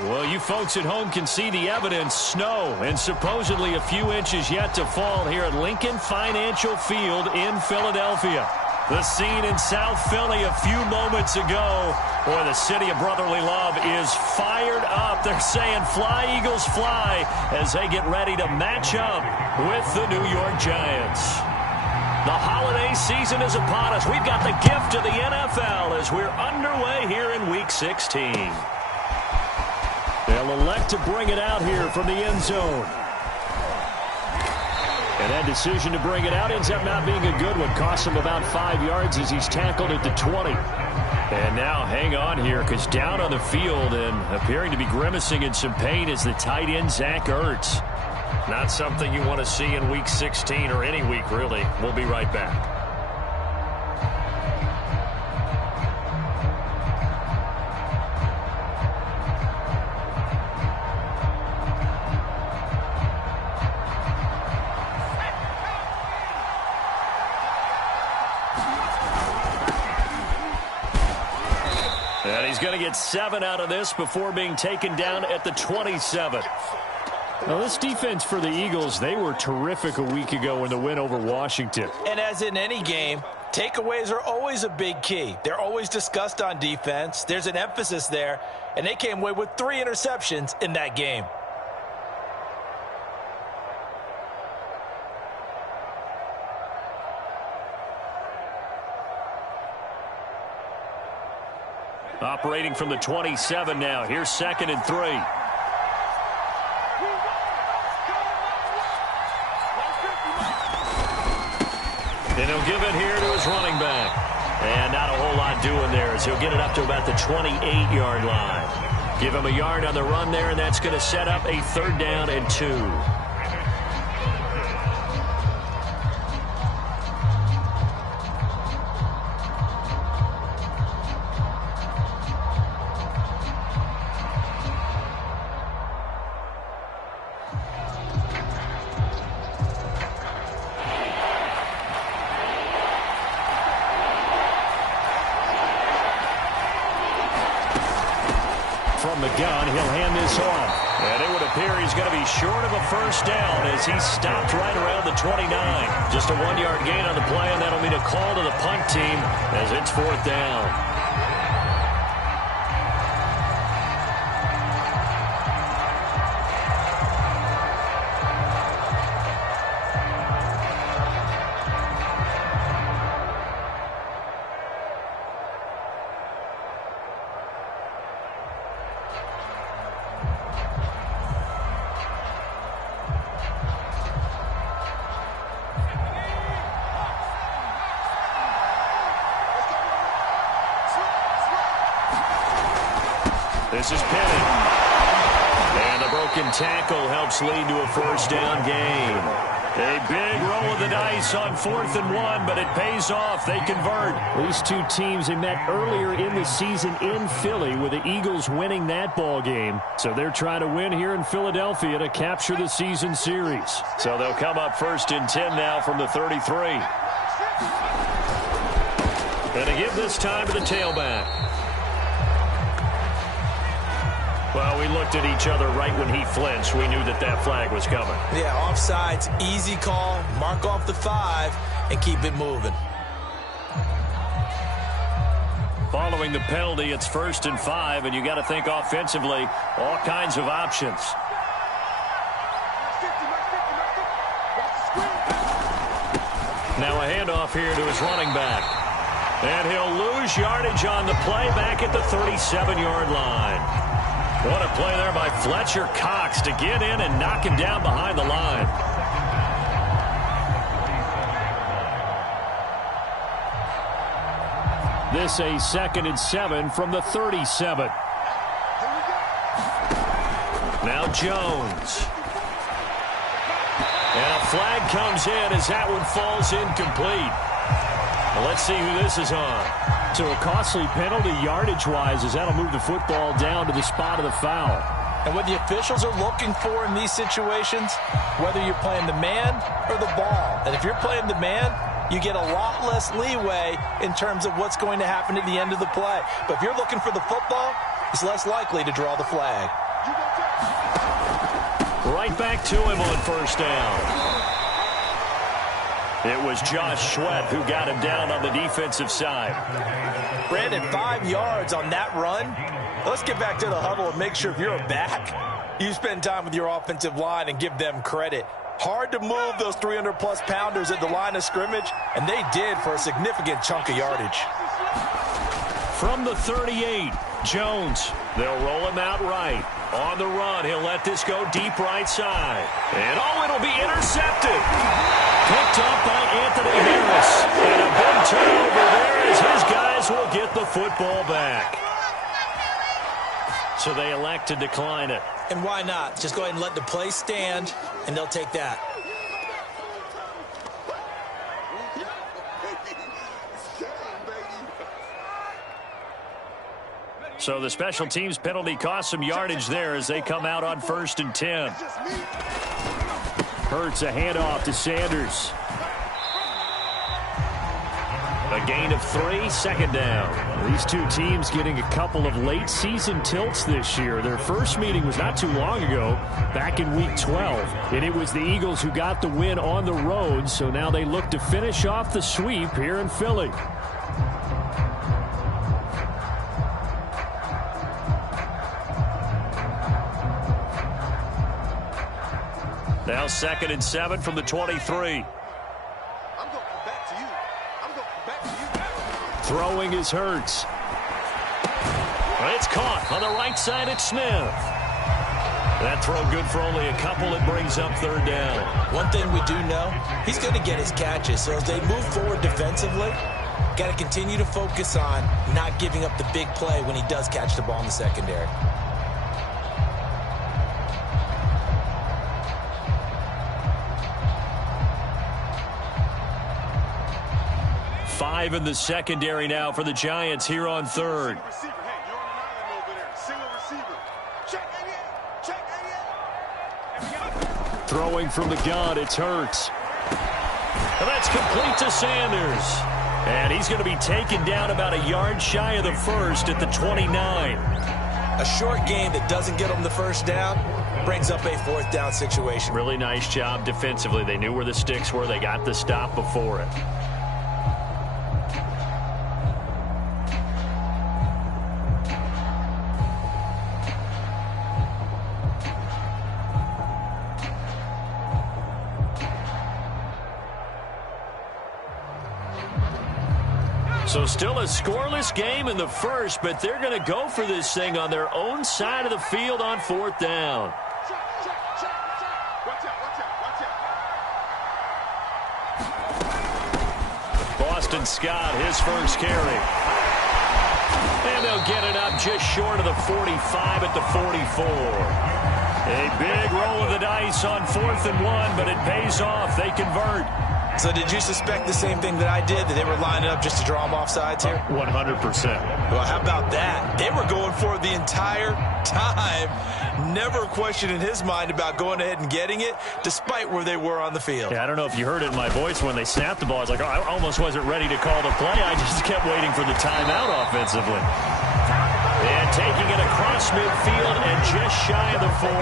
Well, you folks at home can see the evidence. Snow and supposedly a few inches yet to fall here at Lincoln Financial Field in Philadelphia. The scene in South Philly a few moments ago. Boy, the city of brotherly love is fired up. They're saying fly, Eagles, fly, as they get ready to match up with the New York Giants. The holiday season is upon us. We've got the gift of the NFL as we're underway here in Week 16. They'll elect to bring it out here from the end zone. And that decision to bring it out ends up not being a good one. Costs him about 5 yards as he's tackled at the 20. And now hang on here because down on the field and appearing to be grimacing in some pain is the tight end, Zach Ertz. Not something you want to see in Week 16 or any week, really. We'll be right back. And he's going to get 7 out of this before being taken down at the 27. Now, this defense for the Eagles, they were terrific a week ago in the win over Washington. And as in any game, takeaways are always a big key. They're always discussed on defense. There's an emphasis there, and they came away with 3 interceptions in that game. Operating from the 27 now. Here's 2nd and 3. And he'll give it here to his running back. And not a whole lot doing there as he'll get it up to about the 28-yard line. Give him a yard on the run there, and that's going to set up a 3rd down and 2. From the gun, he'll hand this off. And it would appear he's going to be short of a 1st down as he stopped right around the 29. Just a 1-yard gain on the play, and that'll mean a call to the punt team as it's 4th down. This is Pettit. And the broken tackle helps lead to a 1st down gain. A big roll of the dice on 4th and 1, but it pays off. They convert. These two teams, they met earlier in the season in Philly with the Eagles winning that ball game. So they're trying to win here in Philadelphia to capture the season series. So they'll come up 1st and 10 now from the 33. And they give this time to the tailback. Well, we looked at each other right when he flinched. We knew that that flag was coming. Yeah, offsides, easy call. Mark off the 5 and keep it moving. Following the penalty, it's 1st and 5, and you got to think offensively, all kinds of options. Now a handoff here to his running back. And he'll lose yardage on the play back at the 37-yard line. What a play there by Fletcher Cox to get in and knock him down behind the line. This a 2nd and 7 from the 37. Now Jones. And a flag comes in as that one falls incomplete. Well, let's see who this is on. So a costly penalty yardage-wise as that'll move the football down to the spot of the foul. And what the officials are looking for in these situations, whether you're playing the man or the ball. And if you're playing the man, you get a lot less leeway in terms of what's going to happen at the end of the play. But if you're looking for the football, it's less likely to draw the flag. Right back to him on first down. It was Josh Sweat who got him down on the defensive side. Brandon, 5 yards on that run. Let's get back to the huddle and make sure if you're a back, you spend time with your offensive line and give them credit. Hard to move those 300-plus pounders at the line of scrimmage, and they did for a significant chunk of yardage. From the 38, Jones. They'll roll him out right. On the run, he'll let this go deep right side. And it'll be intercepted. Picked up by Anthony Harris. And a big turnover there as his guys will get the football back. So they elect to decline it. And why not? Just go ahead and let the play stand, and they'll take that. So the special teams penalty cost some yardage there as they come out on 1st and 10. Hurts a handoff to Sanders. A gain of 3, second down. These two teams getting a couple of late season tilts this year. Their first meeting was not too long ago, back in week 12. And it was the Eagles who got the win on the road, so now they look to finish off the sweep here in Philly. Now 2nd and 7 from the 23. Throwing is Hurts. It's caught on the right side at Smith. That throw good for only a couple. It brings up 3rd down. One thing we do know, he's going to get his catches. So as they move forward defensively, got to continue to focus on not giving up the big play when he does catch the ball in the secondary. Five in the secondary now for the Giants here on 3rd. Throwing from the gun, it's Hurts. And that's complete to Sanders. And he's going to be taken down about a yard shy of the first at the 29. A short game that doesn't get them the first down brings up a 4th down situation. Really nice job defensively. They knew where the sticks were. They got the stop before it. So still a scoreless game in the first, but they're going to go for this thing on their own side of the field on 4th down. Boston Scott, his first carry. And they'll get it up just short of the 45 at the 44. A big roll of the dice on 4th and 1, but it pays off. They convert. So did you suspect the same thing that I did, that they were lining up just to draw them off sides here? 100%. Well, how about that? They were going for it the entire time. Never a question in his mind about going ahead and getting it, despite where they were on the field. Yeah, I don't know if you heard it in my voice when they snapped the ball. I was like, oh, I almost wasn't ready to call the play. I just kept waiting for the timeout offensively. And taking it across midfield and just shy of the 40.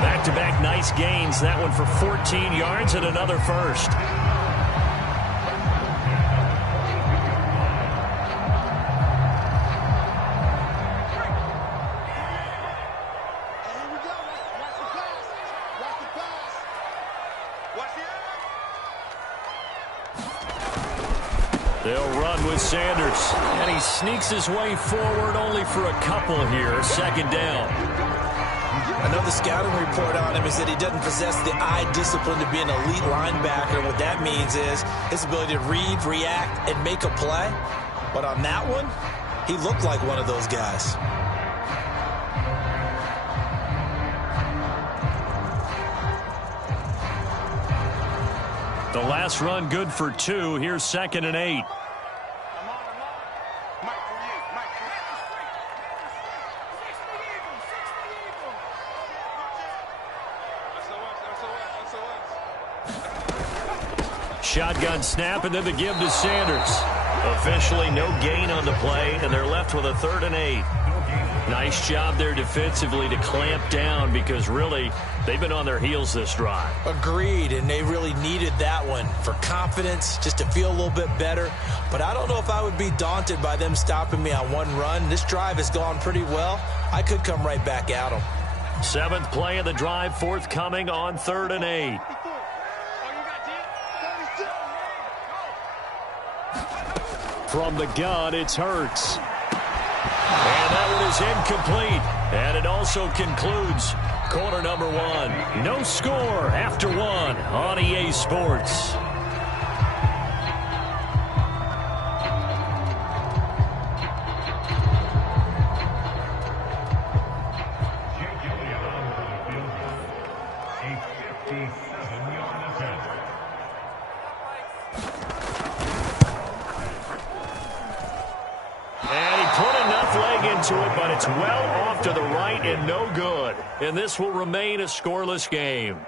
Back-to-back nice gains. That one for 14 yards and another first. They'll run with Sanders. And he sneaks his way forward only for a couple here. 2nd down. Another scouting report on him is that he doesn't possess the eye discipline to be an elite linebacker. What that means is his ability to read, react, and make a play. But on that one, he looked like one of those guys. The last run good for 2. Here's 2nd and 8. Shotgun snap, and then the give to Sanders. Officially no gain on the play, and they're left with a 3rd and 8. Nice job there defensively to clamp down because really they've been on their heels this drive. Agreed, and they really needed that one for confidence, just to feel a little bit better. But I don't know if I would be daunted by them stopping me on one run. This drive has gone pretty well. I could come right back at them. 7th play of the drive forthcoming on 3rd and 8. From the gun, it's Hurts. And that one is incomplete. And it also concludes quarter number 1. No score after 1 on EA Sports. But it's well off to the right and no good. And this will remain a scoreless game.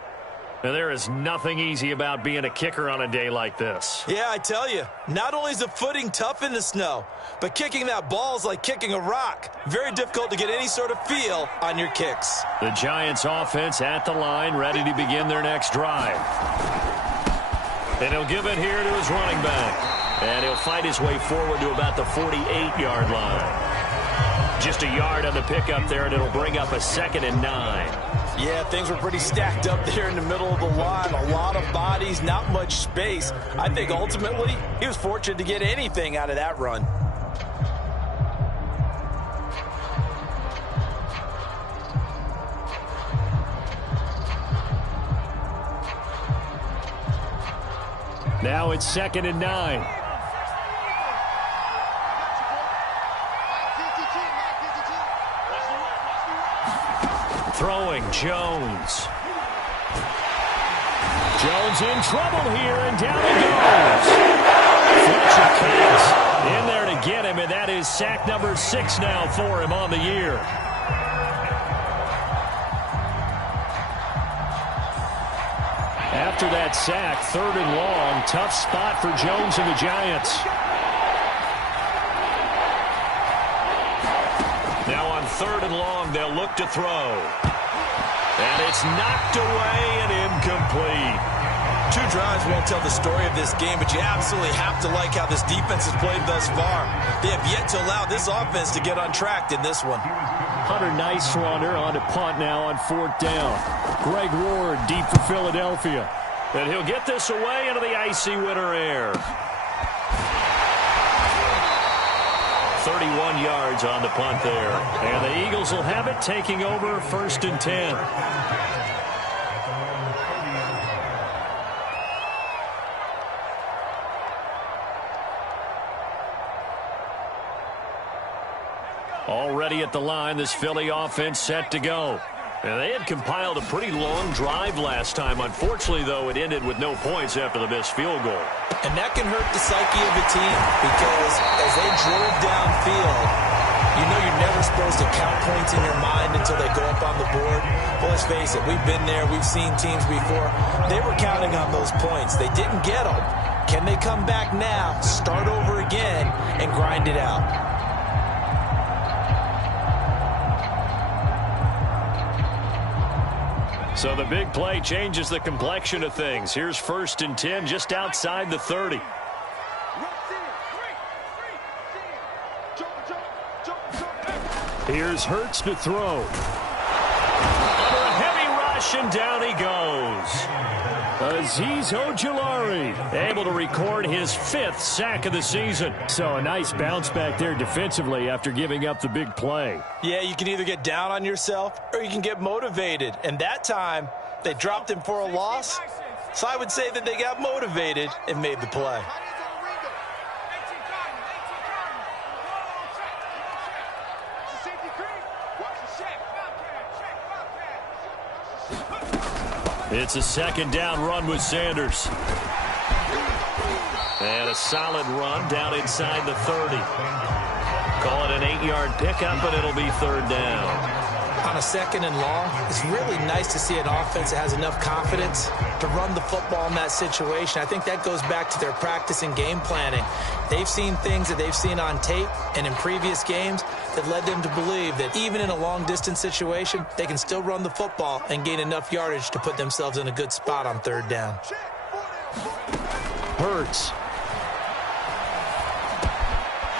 And there is nothing easy about being a kicker on a day like this. Yeah, I tell you, not only is the footing tough in the snow, but kicking that ball is like kicking a rock. Very difficult to get any sort of feel on your kicks. The Giants offense at the line, ready to begin their next drive. And he'll give it here to his running back. And he'll fight his way forward to about the 48-yard line. Just a yard on the pickup there, and it'll bring up a 2nd and 9. Yeah, things were pretty stacked up there in the middle of the line. A lot of bodies, not much space. I think ultimately he was fortunate to get anything out of that run. Now it's 2nd and 9. Throwing Jones. Jones in trouble here, and down he goes. Fletcher Cox in there to get him, and that is sack number 6 now for him on the year. After that sack, 3rd and long, tough spot for Jones and the Giants. Now on 3rd and long, they'll look to throw. And it's knocked away and incomplete. 2 drives won't tell the story of this game, but you absolutely have to like how this defense has played thus far. They have yet to allow this offense to get untracked in this one. Hunter Nice-Runner on to punt now on 4th down. Greg Ward deep for Philadelphia. And he'll get this away into the icy winter air. 31 yards on the punt there. And the Eagles will have it, taking over 1st and 10. Already at the line, this Philly offense set to go. And they had compiled a pretty long drive last time. Unfortunately, though, it ended with no points after the missed field goal. And that can hurt the psyche of a team because as they drove downfield, you know you're never supposed to count points in your mind until they go up on the board. Well, let's face it, we've been there. We've seen teams before. They were counting on those points. They didn't get them. Can they come back now, start over again, and grind it out? So the big play changes the complexion of things. Here's 1st and 10 just outside the 30. Here's Hurts to throw. Under a heavy rush, and down he goes. Azeez Ojulari able to record his 5th sack of the season. So a nice bounce back there defensively after giving up the big play. Yeah, you can either get down on yourself or you can get motivated. And that time, they dropped him for a loss. So I would say that they got motivated and made the play. It's a 2nd down run with Sanders. And a solid run down inside the 30. Call it an 8-yard pickup, but it'll be 3rd down. on a 2nd and long, it's really nice to see an offense that has enough confidence to run the football in that situation. I think that goes back to their practice and game planning. They've seen things that they've seen on tape and in previous games that led them to believe that even in a long-distance situation, they can still run the football and gain enough yardage to put themselves in a good spot on 3rd down. Hurts.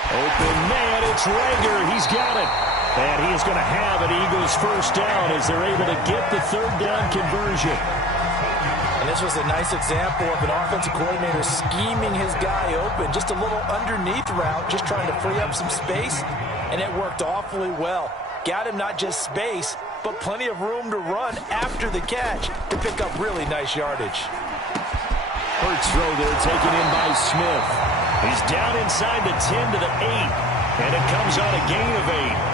Open man, it's Rager. He's got it. And he is going to have an Eagles first down as they're able to get the 3rd down conversion. And this was a nice example of an offensive coordinator scheming his guy open. Just a little underneath route, just trying to free up some space. And it worked awfully well. Got him not just space, but plenty of room to run after the catch to pick up really nice yardage. Hurts throw there taken in by Smith. He's down inside the 10 to the 8. And it comes on a gain of 8.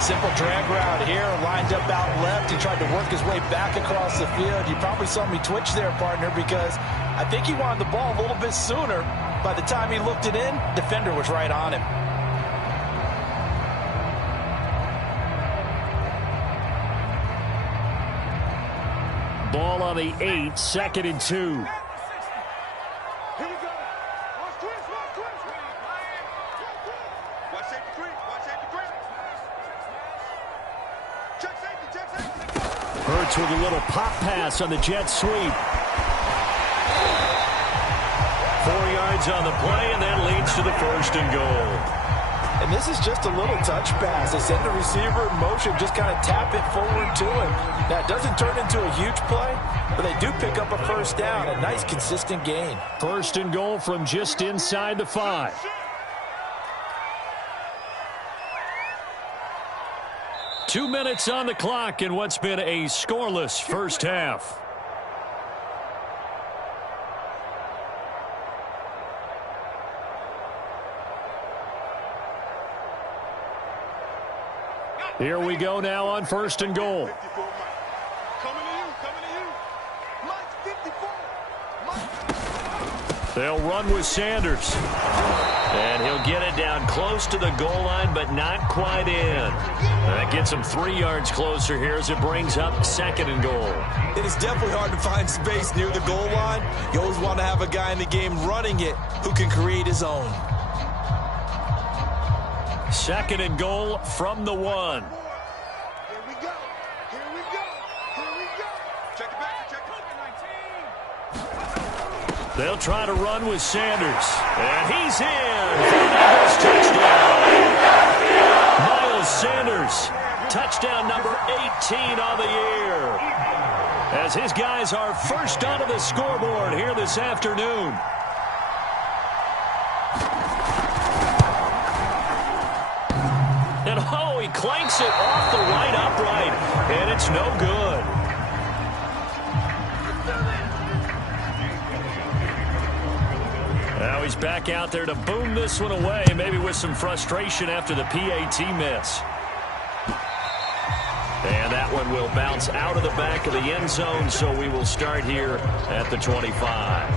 Simple drag route here, lined up out left. He tried to work his way back across the field. You probably saw me twitch there, partner, because I think he wanted the ball a little bit sooner. By the time he looked it in, defender was right on him. Ball on the 8, 2nd and 2. Hurts with a little pop pass on the jet sweep. 4 yards on the play, and that leads to the 1st and goal. And this is just a little touch pass. They send the receiver in motion, just kind of tap it forward to him. Now, it doesn't turn into a huge play, but they do pick up a 1st down, a nice, consistent gain. 1st and goal from just inside the 5. Two minutes on the clock in what's been a scoreless first half. Here we go now on 1st and goal. They'll run with Sanders. And he'll get it down close to the goal line, but not quite in. That gets him 3 yards closer here as it brings up 2nd and goal. It is definitely hard to find space near the goal line. You always want to have a guy in the game running it who can create his own. 2nd and goal from the 1. Here we go. Here we go. Here we go. Check it back. Check it. They'll try to run with Sanders. And he's in for an Eagles touchdown. Miles Sanders, touchdown number 18 on the year. As his guys are first onto the scoreboard here this afternoon. And oh, he clanks it off the right upright. And it's no good. Now he's back out there to boom this one away, maybe with some frustration after the PAT miss. And that one will bounce out of the back of the end zone, so we will start here at the 25.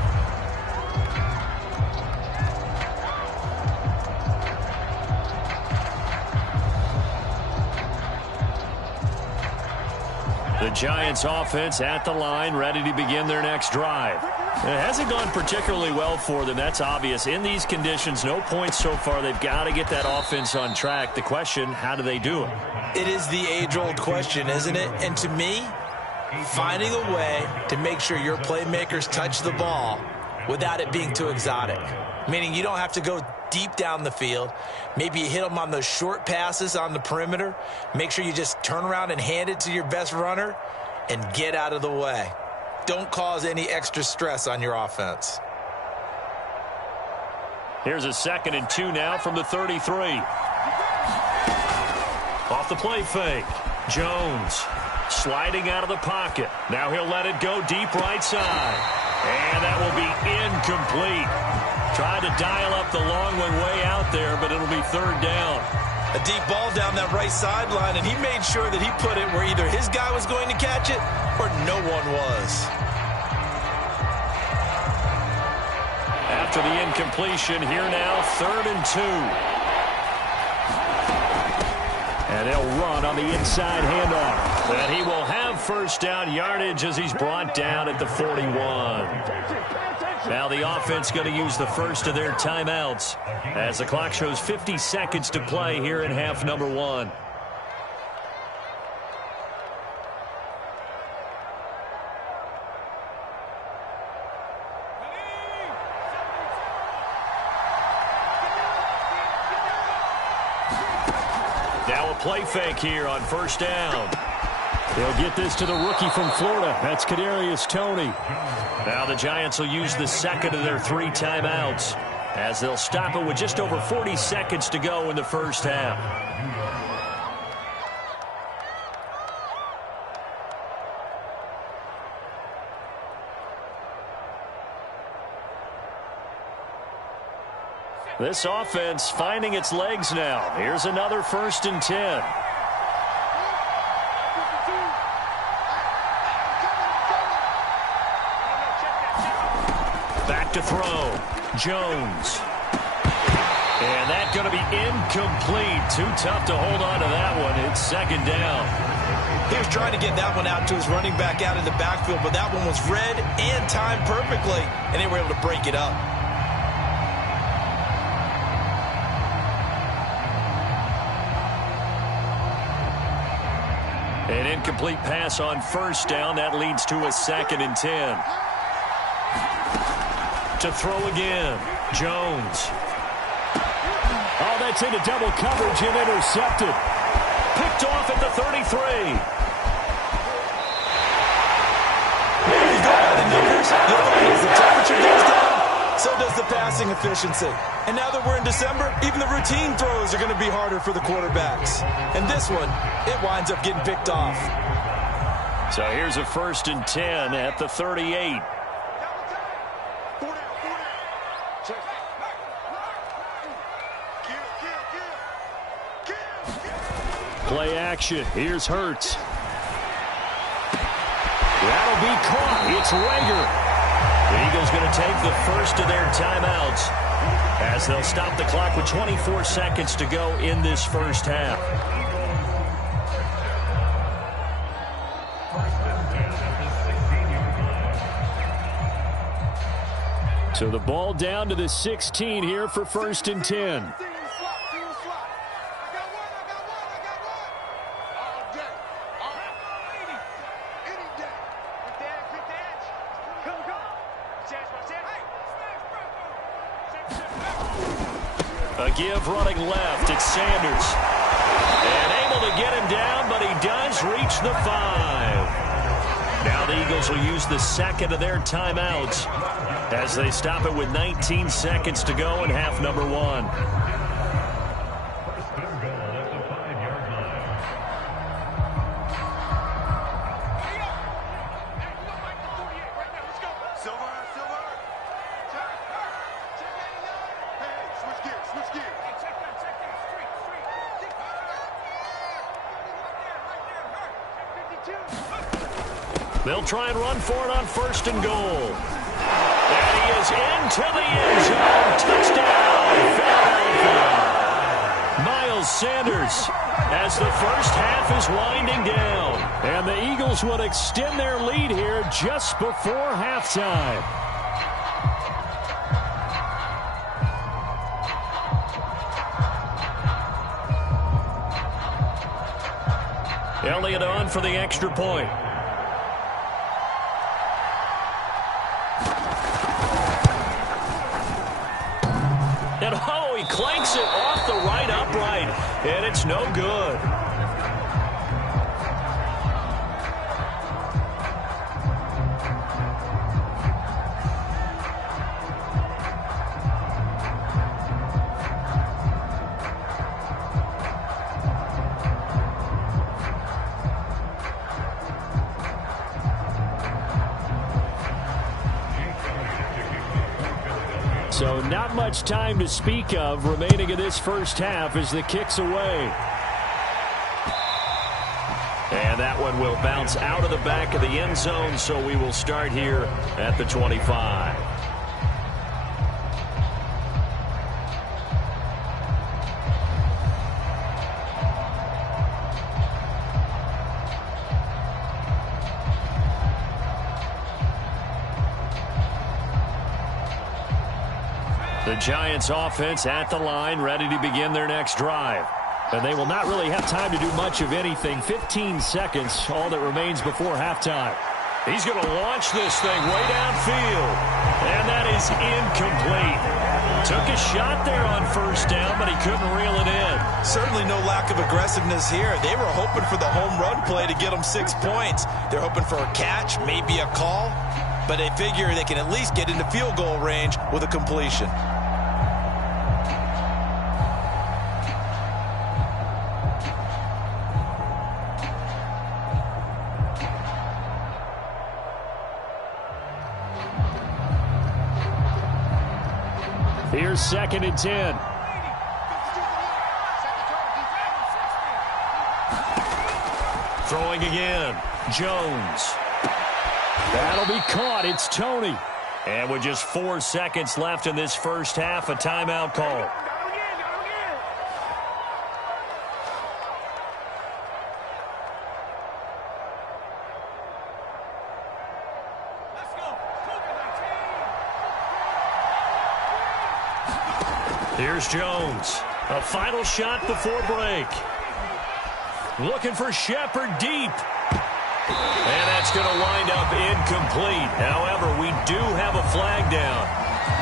The Giants offense at the line, ready to begin their next drive. It hasn't gone particularly well for them. That's obvious. In these conditions, no points so far. They've got to get that offense on track. The question, how do they do it? It is the age-old question, isn't it? And to me, finding a way to make sure your playmakers touch the ball without it being too exotic. Meaning you don't have to go deep down the field. Maybe you hit them on those short passes on the perimeter. Make sure you just turn around and hand it to your best runner and get out of the way. Don't cause any extra stress on your offense. Here's a 2nd and 2 now from the 33. Off the play fake. Jones sliding out of the pocket. Now he'll let it go deep right side. And that will be incomplete. Tried to dial up the long one way out there, but it'll be 3rd down. A deep ball down that right sideline, and he made sure that he put it where either his guy was going to catch it or no one was. After the incompletion, here now, 3rd and 2. And they'll run on the inside handoff. And he will have first down yardage as he's brought down at the 41. Now the offense going to use the first of their timeouts as the clock shows 50 seconds to play here in half number 1. Now a play fake here on first down. They'll get this to the rookie from Florida. That's Kadarius Toney. Now the Giants will use the second of their 3 timeouts as they'll stop it with just over 40 seconds to go in the first half. This offense finding its legs now. Here's another 1st and 10. Back to throw. Jones. And that's going to be incomplete. Too tough to hold on to that one. It's 2nd down. He was trying to get that one out to his running back out in the backfield, but that one was read and timed perfectly, and they were able to break it up. An incomplete pass on first down. That leads to a 2nd and 10. To throw again. Jones. Oh, that's into double coverage and intercepted. Picked off at the 33. If you go by the numbers, you'll find as the temperature goes down, so does the passing efficiency. And now that we're in December, even the routine throws are going to be harder for the quarterbacks. And this one, it winds up getting picked off. So here's a 1st and 10 at the 38. Play action. Here's Hurts. That'll be caught. It's Rager. The Eagles going to take the first of their timeouts as they'll stop the clock with 24 seconds to go in this first half. So the ball down to the 16 here for 1st and 10. A give running left. It's Sanders. And able to get him down, but he does reach the 5. Now the Eagles will use the second of their timeouts as they stop it with 19 seconds to go in half number 1. They'll try and run for it on 1st and goal. And he is into the end zone. Touchdown, Philadelphia. Miles Sanders as the first half is winding down. And the Eagles would extend their lead here just before halftime. Elliott on for the extra point. And oh, he clanks it off the right upright, and it's no good. So not much time to speak of remaining in this first half as the kick's away. And that one will bounce out of the back of the end zone, so we will start here at the 25. The Giants offense at the line, ready to begin their next drive. And they will not really have time to do much of anything. 15 seconds, all that remains before halftime. He's going to launch this thing way downfield. And that is incomplete. Took a shot there on first down, but he couldn't reel it in. Certainly no lack of aggressiveness here. They were hoping for the home run play to get them 6 points. They're hoping for a catch, maybe a call. But they figure they can at least get into field goal range with a completion. Here's 2nd and 10. Throwing again. Jones. That'll be caught. It's Tony. And with just 4 seconds left in this first half, a timeout call. Here's Jones. A final shot before break. Looking for Shepard deep. And that's going to wind up incomplete. However, we do have a flag down.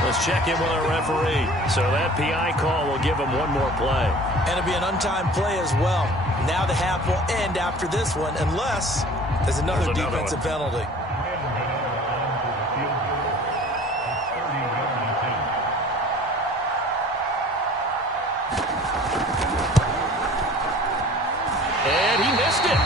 Let's check in with our referee. So that PI call will give him one more play. And it'll be an untimed play as well. Now the half will end after this one, unless there's another defensive penalty. And he missed it.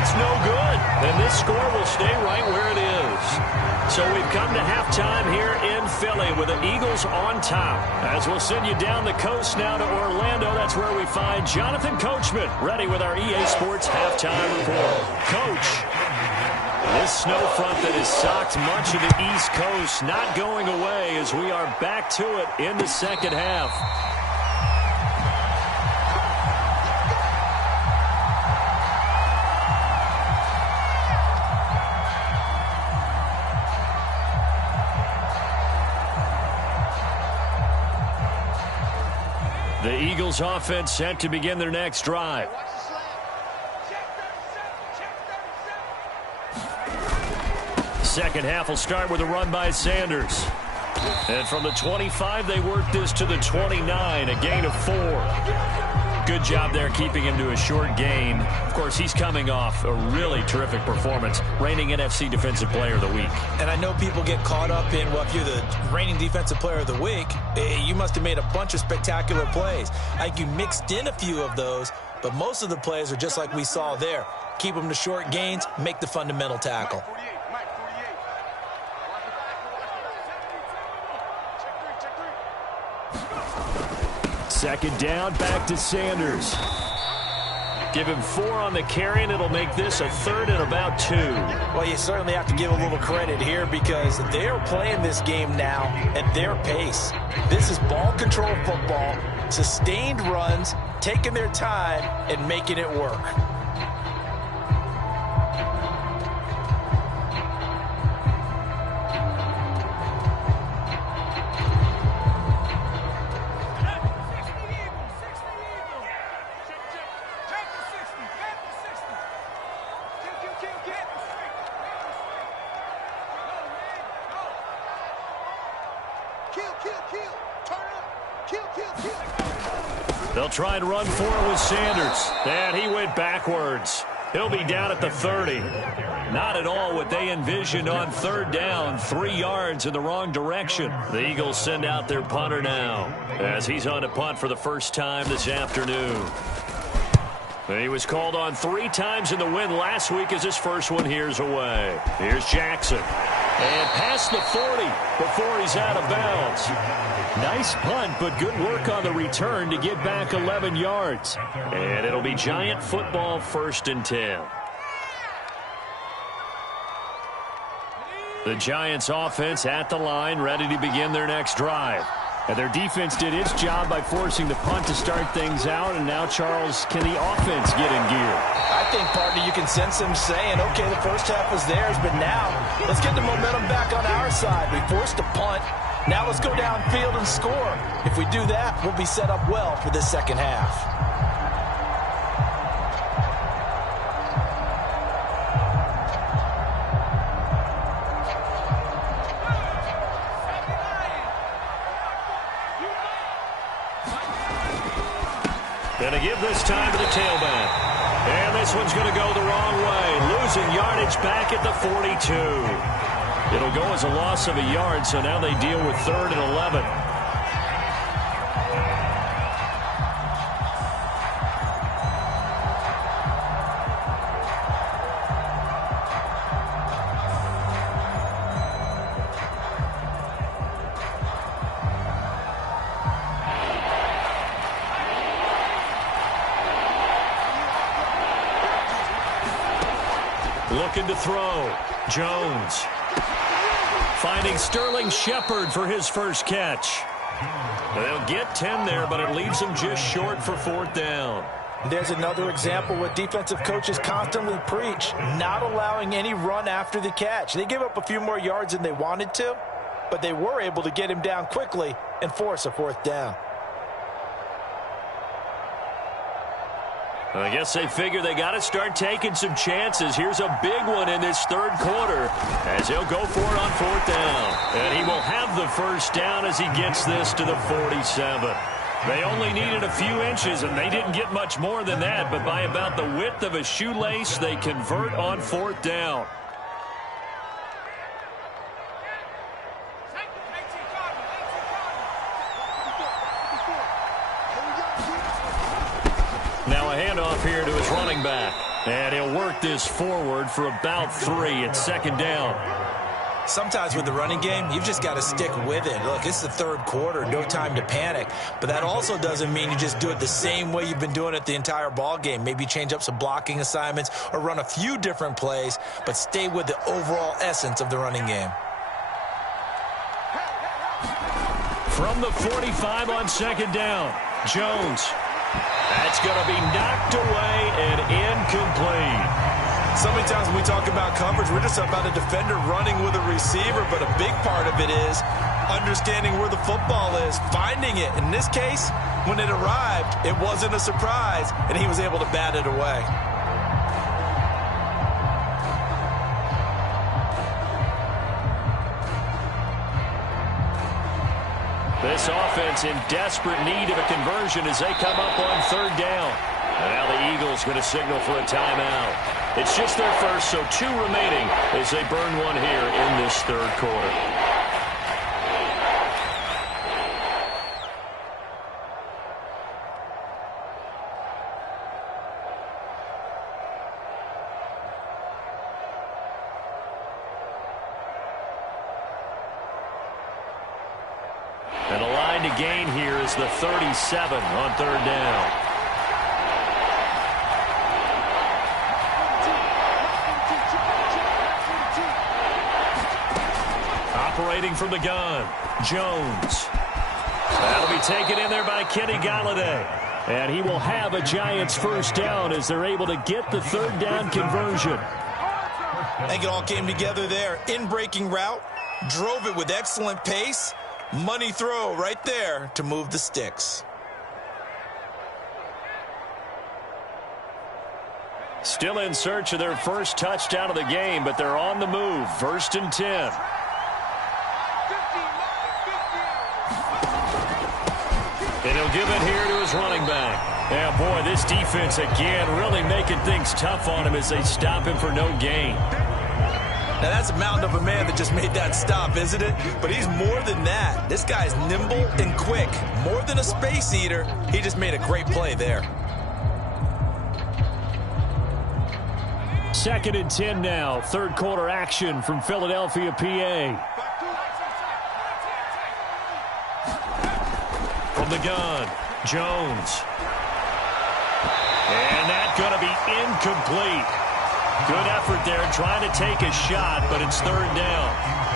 It's no good. And this score will stay right where it is. So we've come to halftime here in Philly with the Eagles on top. As we'll send you down the coast now to Orlando, that's where we find Jonathan Coachman ready with our EA Sports halftime report. Coach, this snow front that has socked much of the East Coast not going away as we are back to it in the second half. The Eagles offense set to begin their next drive. Second half will start with a run by Sanders. And from the 25, they work this to the 29, a gain of 4. Good job there keeping him to a short gain. Of course, he's coming off a really terrific performance, reigning NFC Defensive Player of the Week. And I know people get caught up in, well, if you're the reigning Defensive Player of the Week, you must have made a bunch of spectacular plays. I think you mixed in a few of those, but most of the plays are just like we saw there. Keep them to short gains, make the fundamental tackle. Second down, back to Sanders. Give him 4 on the carry, and it'll make this a 3rd and about 2. Well, you certainly have to give a little credit here because they're playing this game now at their pace. This is ball control football, sustained runs, taking their time, and making it work. They'll try and run for it with Sanders. And he went backwards. He'll be down at the 30. Not at all what they envisioned on 3rd down. 3 yards in the wrong direction. The Eagles send out their punter now as he's on a punt for the first time this afternoon. He was called on 3 times in the win last week as his first one here's away. Here's Jackson. And past the 40 before he's out of bounds. Nice punt, but good work on the return to get back 11 yards. And it'll be Giant football 1st and 10. The Giants offense at the line, ready to begin their next drive. And their defense did its job by forcing the punt to start things out. And now, Charles, can the offense get in gear? I think, partner, you can sense them saying, okay, the first half was theirs, but now let's get the momentum back on our side. We forced a punt. Now let's go downfield and score. If we do that, we'll be set up well for this second half. Gonna give this time to the tailback. And this one's going to go the wrong way. Losing yardage back at the 42. It'll go as a loss of a yard, so now they deal with 3rd and 11. Looking to throw. Jones. Finding Sterling Shepard for his first catch. They'll get 10 there, but it leaves them just short for 4th down. There's another example what defensive coaches constantly preach, not allowing any run after the catch. They gave up a few more yards than they wanted to, but they were able to get him down quickly and force a 4th down. I guess they figure they got to start taking some chances. Here's a big one in this 3rd quarter as he'll go for it on 4th down. And he will have the first down as he gets this to the 47. They only needed a few inches, and they didn't get much more than that. But by about the width of a shoelace, they convert on 4th down. Now a handoff here to his running back. And he'll work this forward for about 3 at 2nd down. Sometimes with the running game, you've just got to stick with it. Look, it's the 3rd quarter, no time to panic. But that also doesn't mean you just do it the same way you've been doing it the entire ball game. Maybe change up some blocking assignments or run a few different plays, but stay with the overall essence of the running game. From the 45 on 2nd down, Jones. That's going to be knocked away and incomplete. So many times when we talk about coverage, we're just about a defender running with a receiver, but a big part of it is understanding where the football is, finding it. In this case, when it arrived, it wasn't a surprise, and he was able to bat it away. This offense in desperate need of a conversion as they come up on 3rd down. And now the Eagles going to signal for a timeout. It's just their first, so 2 remaining as they burn one here in this 3rd quarter. And the line to gain here is the 37 on 3rd down. Operating from the gun, Jones. That'll be taken in there by Kenny Galladay. And he will have a Giants first down as they're able to get the 3rd down conversion. I think it all came together there. In-breaking route, drove it with excellent pace. Money throw right there to move the sticks. Still in search of their first touchdown of the game, but they're on the move. 1st and 10. And he'll give it here to his running back. Yeah, boy, this defense again really making things tough on him as they stop him for no gain. Now, that's a mountain of a man that just made that stop, isn't it? But he's more than that. This guy's nimble and quick. More than a space eater, he just made a great play there. 2nd and 10 now. 3rd quarter action from Philadelphia, PA. From the gun, Jones. And that's going to be incomplete. Good effort there trying to take a shot, but it's 3rd down.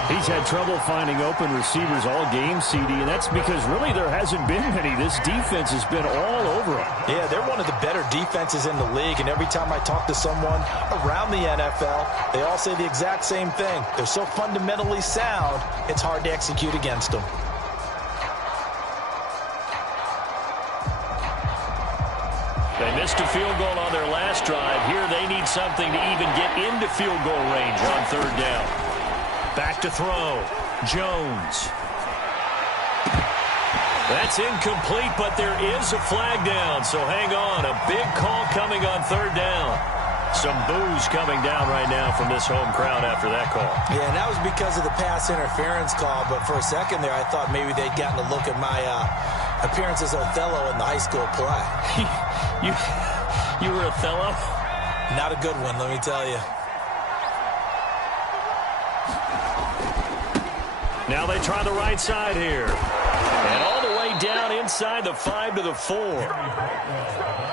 He's had trouble finding open receivers all game, CD, and that's because really there hasn't been any. This defense has been all over him. Yeah, they're one of the better defenses in the league, and every time I talk to someone around the NFL, they all say the exact same thing. They're so fundamentally sound, it's hard to execute against them. They missed a field goal on their last drive. Here they need something to even get into field goal range on third down. Back to throw. Jones. That's incomplete, but there is a flag down, so hang on. A big call coming on third down. Some boos coming down right now from this home crowd after that call. Yeah, and that was because of the pass interference call, but for a second there I thought maybe they'd gotten a look at my appearance as Othello in the high school play. You were Othello? Not a good one, let me tell you. Now they try the right side here. And all the way down inside the 5 to the 4.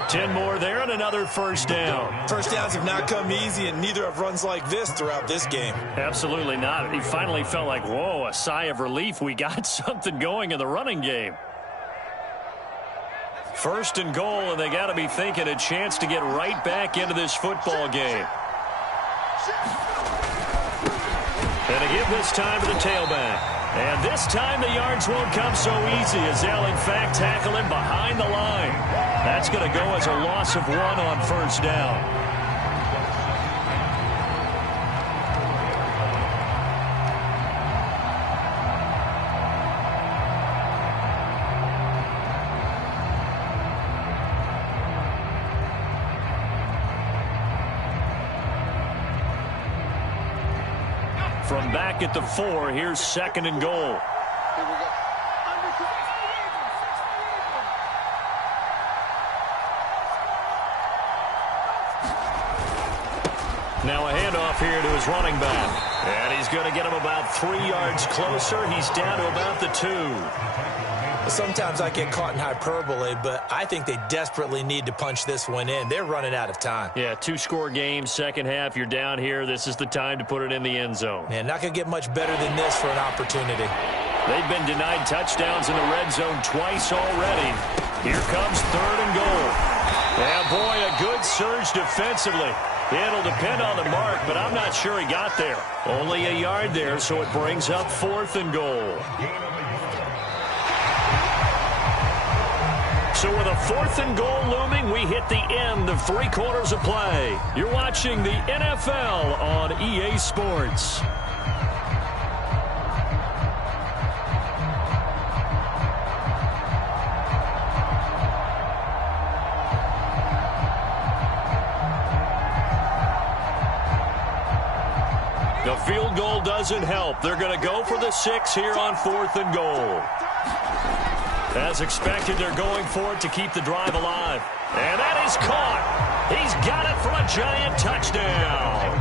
10 more there and another first down. First downs have not come easy, and neither have runs like this throughout this game. Absolutely not. He finally felt like, whoa, a sigh of relief. We got something going in the running game. First and goal, and they got to be thinking a chance to get right back into this football game. And to give this time to the tailback. And this time the yards won't come so easy as they'll, in fact, tackle him behind the line. That's going to go as a loss of 1 on first down. From back at the 4, here's second and goal. Here we go. Now a handoff here to his running back. And he's going to get him about 3 yards closer. He's down to about the 2. Sometimes I get caught in hyperbole, but I think they desperately need to punch this one in. They're running out of time. Yeah, 2-score game, second half. You're down here. This is the time to put it in the end zone. Yeah, not going to get much better than this for an opportunity. They've been denied touchdowns in the red zone twice already. Here comes third and goal. Yeah, boy, a good surge defensively. It'll depend on the mark, but I'm not sure he got there. Only a yard there, so it brings up fourth and goal. So with a fourth and goal looming, we hit the end of 3 quarters of play. You're watching the NFL on EA Sports. The field goal doesn't help. They're going to go for the 6 here on fourth and goal. As expected, they're going for it to keep the drive alive. And that is caught. He's got it for a giant touchdown.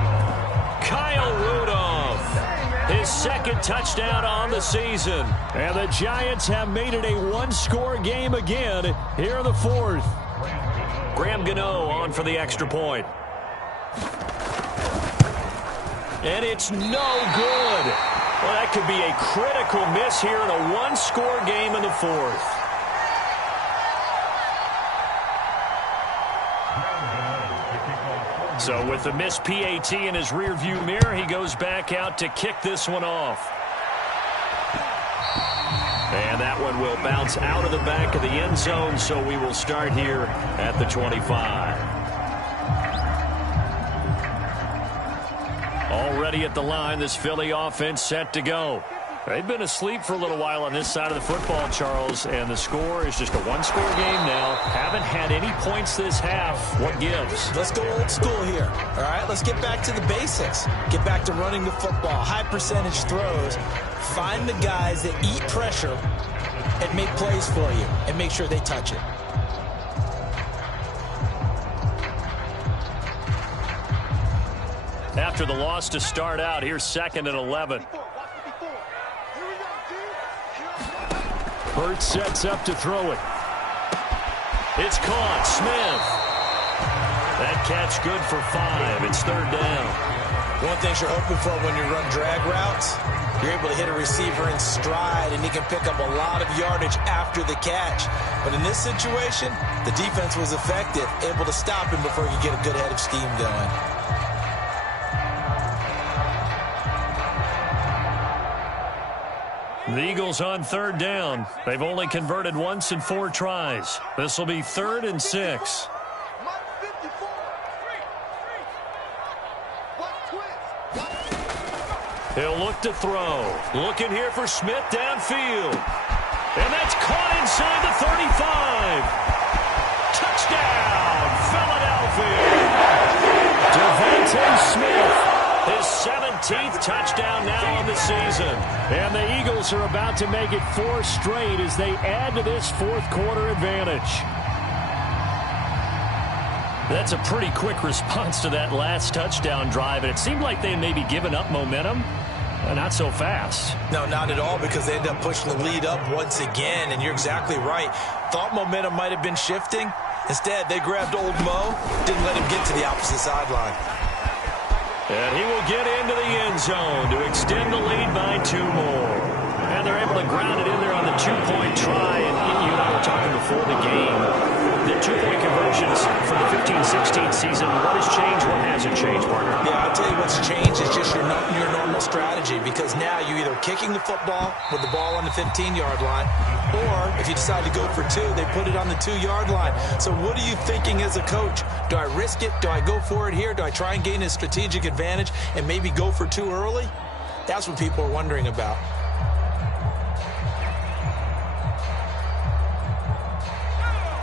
Kyle Rudolph, his second touchdown on the season. And the Giants have made it a 1-score game again here in the 4th. Graham Gano on for the extra point. And it's no good. Well, that could be a critical miss here in a 1-score game in the 4th. So with the missed PAT in his rearview mirror, he goes back out to kick this one off. And that one will bounce out of the back of the end zone, so we will start here at the 25. Already at the line, this Philly offense set to go. They've been asleep for a little while on this side of the football, Charles, and the score is just a 1-score game now. Haven't had any points this half. What gives? Let's go old school here. All right, let's get back to the basics. Get back to running the football, high percentage throws. Find the guys that eat pressure and make plays for you and make sure they touch it. After the loss to start out, here's 2nd and 11. Burt sets up to throw it. It's caught. Smith. That catch good for 5. It's third down. One thing you're hoping for when you run drag routes, you're able to hit a receiver in stride, and he can pick up a lot of yardage after the catch. But in this situation, the defense was effective, able to stop him before he could get a good head of steam going. The Eagles on third down. They've only converted once in 4 tries. This will be 3rd and 6. He'll look to throw. Looking here for Smith downfield. And that's caught inside the 35. Touchdown, Philadelphia. Devontae Smith, his 17th touchdown now on the season. And the Eagles are about to make it 4 straight as they add to this fourth quarter advantage. That's a pretty quick response to that last touchdown drive, and it seemed like they had maybe given up momentum. Not so fast. No, not at all, because they ended up pushing the lead up once again, and you're exactly right. Thought momentum might have been shifting. Instead, they grabbed old Mo, didn't let him get to the opposite sideline. And he will get into the end zone to extend the lead by 2 more. And they're able to ground it in there on the 2-point try, and you and I were talking before the game. The 2-point conversions from the 15-16 season, what has changed, what hasn't changed, partner? Yeah, I'll tell you what's changed is just your normal strategy, because now you're either kicking the football with the ball on the 15-yard line, or if you decide to go for 2, they put it on the 2-yard line. So what are you thinking as a coach? Do I risk it? Do I go for it here? Do I try and gain a strategic advantage and maybe go for 2 early? That's what people are wondering about.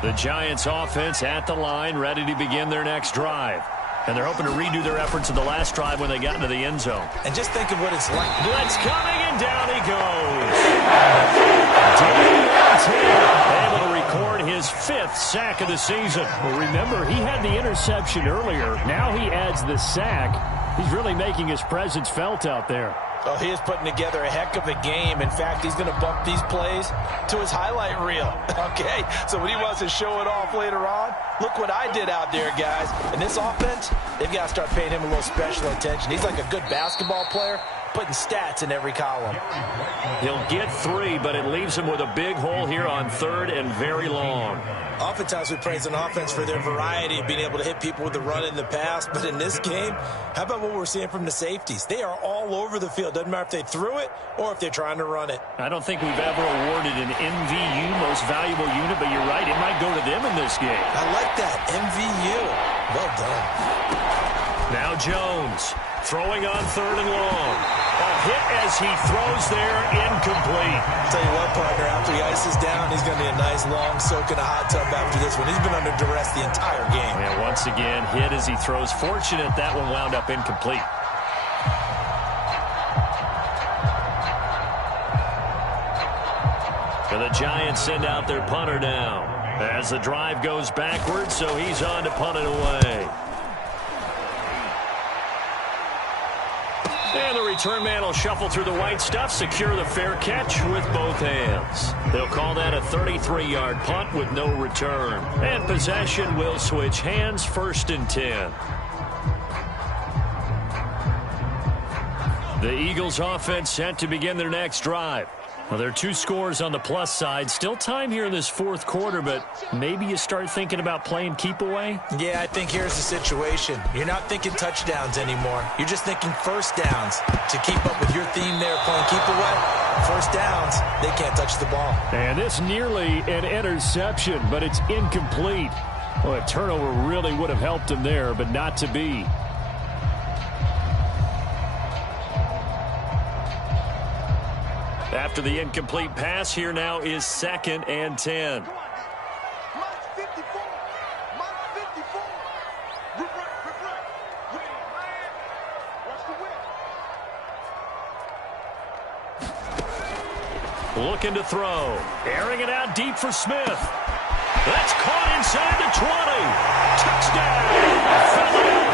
The Giants offense at the line, ready to begin their next drive. And they're hoping to redo their efforts in the last drive when they got into the end zone. And just think of what it's like. Blitz coming, and down he goes. Able to record his 5th sack of the season. Well, remember, he had the interception earlier. Now he adds the sack. He's really making his presence felt out there. Oh, he is putting together a heck of a game. In fact, he's going to bump these plays to his highlight reel. Okay, so when he wants to show it off later on, look what I did out there, guys. And this offense, they've got to start paying him a little special attention. He's like a good basketball player, putting stats in every column. He'll get 3, but it leaves him with a big hole here on 3rd and very long. Oftentimes we praise an offense for their variety of being able to hit people with the run in the pass, but in this game, how about what we're seeing from the safeties? They are all over the field. Doesn't matter if they threw it or if they're trying to run it. I don't think we've ever awarded an MVU, most valuable unit, but you're right, it might go to them in this game. I like that, MVU. Well done. Now Jones, throwing on 3rd and long. A hit as he throws there, incomplete. Tell you what, partner, after he ices down, he's going to need a nice long soak in a hot tub after this one. He's been under duress the entire game. And once again, hit as he throws. Fortunate that one wound up incomplete. And the Giants send out their punter now as the drive goes backwards, so he's on to punt it away. And the return man will shuffle through the white stuff, secure the fair catch with both hands. They'll call that a 33-yard punt with no return. And possession will switch hands, 1st and 10. The Eagles offense set to begin their next drive. Well, there are 2 scores on the plus side. Still time here in this fourth quarter, but maybe you start thinking about playing keep away? Yeah, I think here's the situation. You're not thinking touchdowns anymore. You're just thinking first downs. To keep up with your theme there, playing keep away, first downs, they can't touch the ball. And this nearly an interception, but it's incomplete. Well, a turnover really would have helped him there, but not to be. After the incomplete pass, here now is 2nd and 10. Looking to throw. Airing it out deep for Smith. That's caught inside the 20. Touchdown,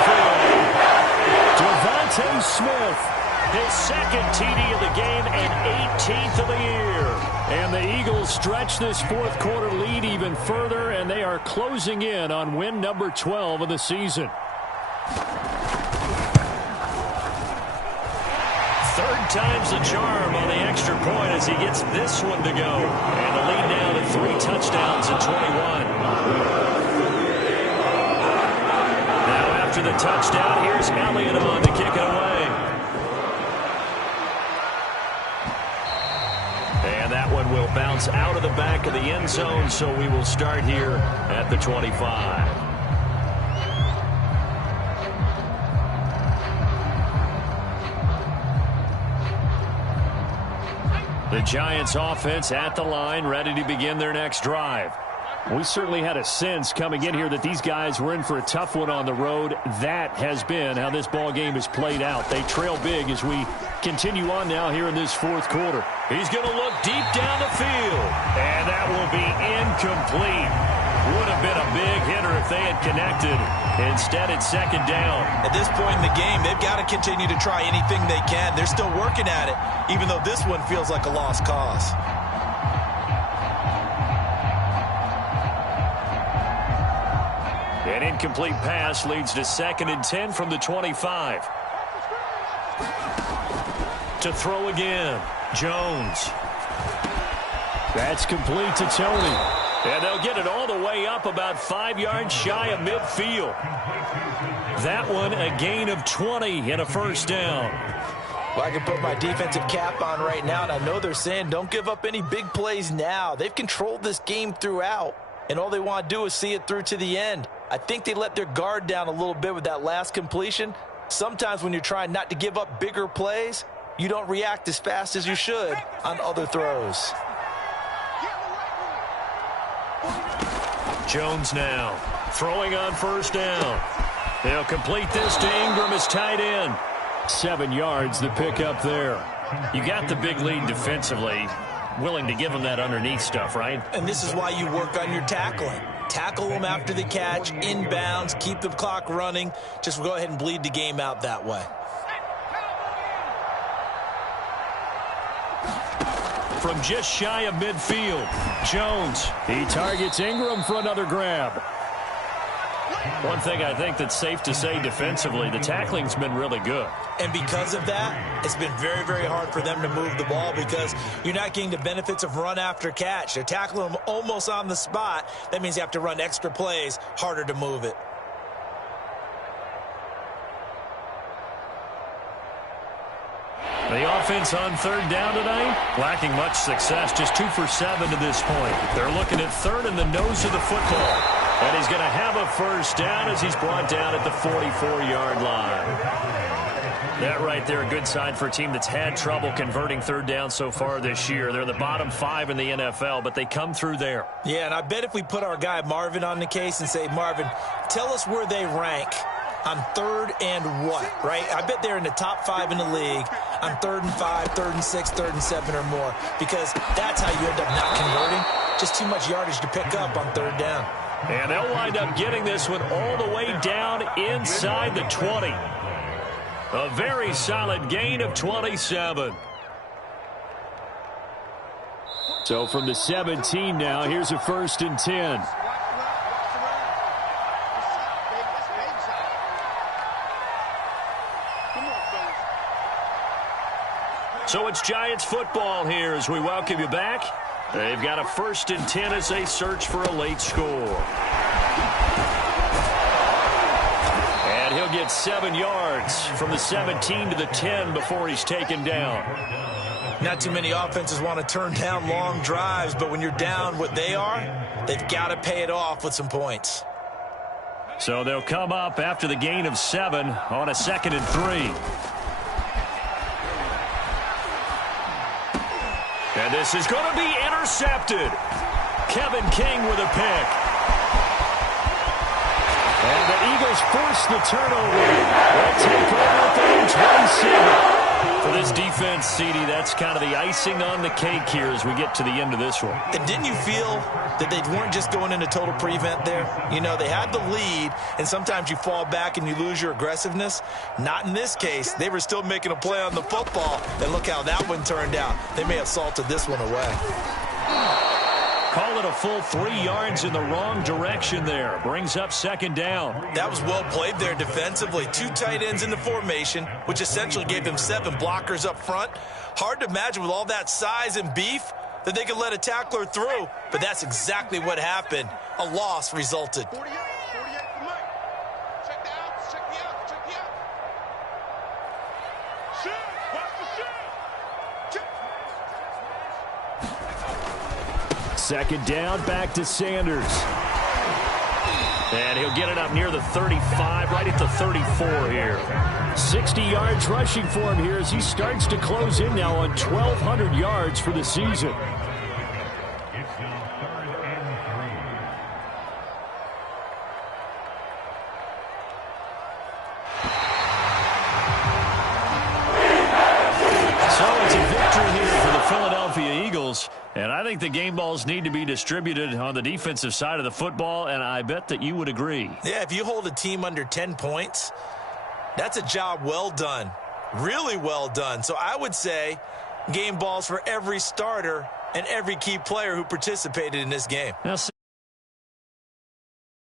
Philadelphia. Devontae Smith, His second TD of the game and 18th of the year. And the Eagles stretch this fourth quarter lead even further, and they are closing in on win number 12 of the season. Third time's the charm on the extra point as he gets this one to go. And the lead now to 3 touchdowns in 21. Now after the touchdown, here's Elliott on to kick it away. And that one will bounce out of the back of the end zone, so we will start here at the 25. The Giants offense at the line, ready to begin their next drive. We certainly had a sense coming in here that these guys were in for a tough one on the road. That has been how this ball game has played out. They trail big as we continue on now here in this fourth quarter. He's going to look deep down the field, and that will be incomplete. Would have been a big hitter if they had connected. Instead, it's second down. At this point in the game, they've got to continue to try anything they can. They're still working at it, even though this one feels like a lost cause. An incomplete pass leads to 2nd and 10 from the 25. To throw again, Jones. That's complete to Tony. And they'll get it all the way up about 5 yards shy of midfield. That one a gain of 20 and a first down. Well, I can put my defensive cap on right now, and I know they're saying don't give up any big plays now. They've controlled this game throughout, and all they want to do is see it through to the end. I think they let their guard down a little bit with that last completion. Sometimes when you're trying not to give up bigger plays, you don't react as fast as you should on other throws. Jones now throwing on first down. They'll complete this to Ingram as tight end. 7 yards the pick up there. You got the big lead defensively. Willing to give them that underneath stuff, right? And this is why you work on your tackling. Tackle them after the catch, inbounds, keep the clock running. Just go ahead and bleed the game out that way. From just shy of midfield, Jones. He targets Ingram for another grab. One thing I think that's safe to say defensively, the tackling's been really good. And because of that, it's been very, very hard for them to move the ball because you're not getting the benefits of run after catch. They're tackling them almost on the spot. That means you have to run extra plays, harder to move it. The offense on third down tonight, lacking much success, just 2 for 7 to this point. They're looking at third in the nose of the football. And he's going to have a first down as he's brought down at the 44-yard line. That right there, a good sign for a team that's had trouble converting third down so far this year. They're the bottom 5 in the NFL, but they come through there. Yeah, and I bet if we put our guy Marvin on the case and say, Marvin, tell us where they rank on third and what, right? I bet they're in the top 5 in the league on 3rd and 5, 3rd and 6, 3rd and 7 or more, because that's how you end up not converting. Just too much yardage to pick up on third down. And they'll wind up getting this one all the way down inside the 20. A very solid gain of 27. So from the 17 now, here's a 1st and 10. So it's Giants football here as we welcome you back. They've got a 1st and 10 as they search for a late score. And he'll get 7 yards from the 17 to the 10 before he's taken down. Not too many offenses want to turn down long drives, but when you're down what they are, they've got to pay it off with some points. So they'll come up after the gain of 7 on a 2nd and 3. And this is going to be intercepted. Kevin King with a pick. And the Eagles force the turnover. They'll take over at the 27. For this defense, CD, that's kind of the icing on the cake here as we get to the end of this one. And didn't you feel that they weren't just going into total prevent there? You know, they had the lead, and sometimes you fall back and you lose your aggressiveness. Not in this case. They were still making a play on the football, and look how that one turned out. They may have salted this one away. Call it a full 3 yards in the wrong direction there. Brings up second down. That was well played there defensively. 2 tight ends in the formation, which essentially gave them 7 blockers up front. Hard to imagine with all that size and beef that they could let a tackler through, but that's exactly what happened. A loss resulted. 48 for Mike. Check the outs, check the outs, check the outs. Shoot, watch the shoot. Check. Second down, back to Sanders. And he'll get it up near the 35, right at the 34 here. 60 yards rushing for him here as he starts to close in now on 1,200 yards for the season. And I think the game balls need to be distributed on the defensive side of the football, and I bet that you would agree. Yeah, if you hold a team under 10 points, that's a job well done, really well done. So I would say game balls for every starter and every key player who participated in this game. Now,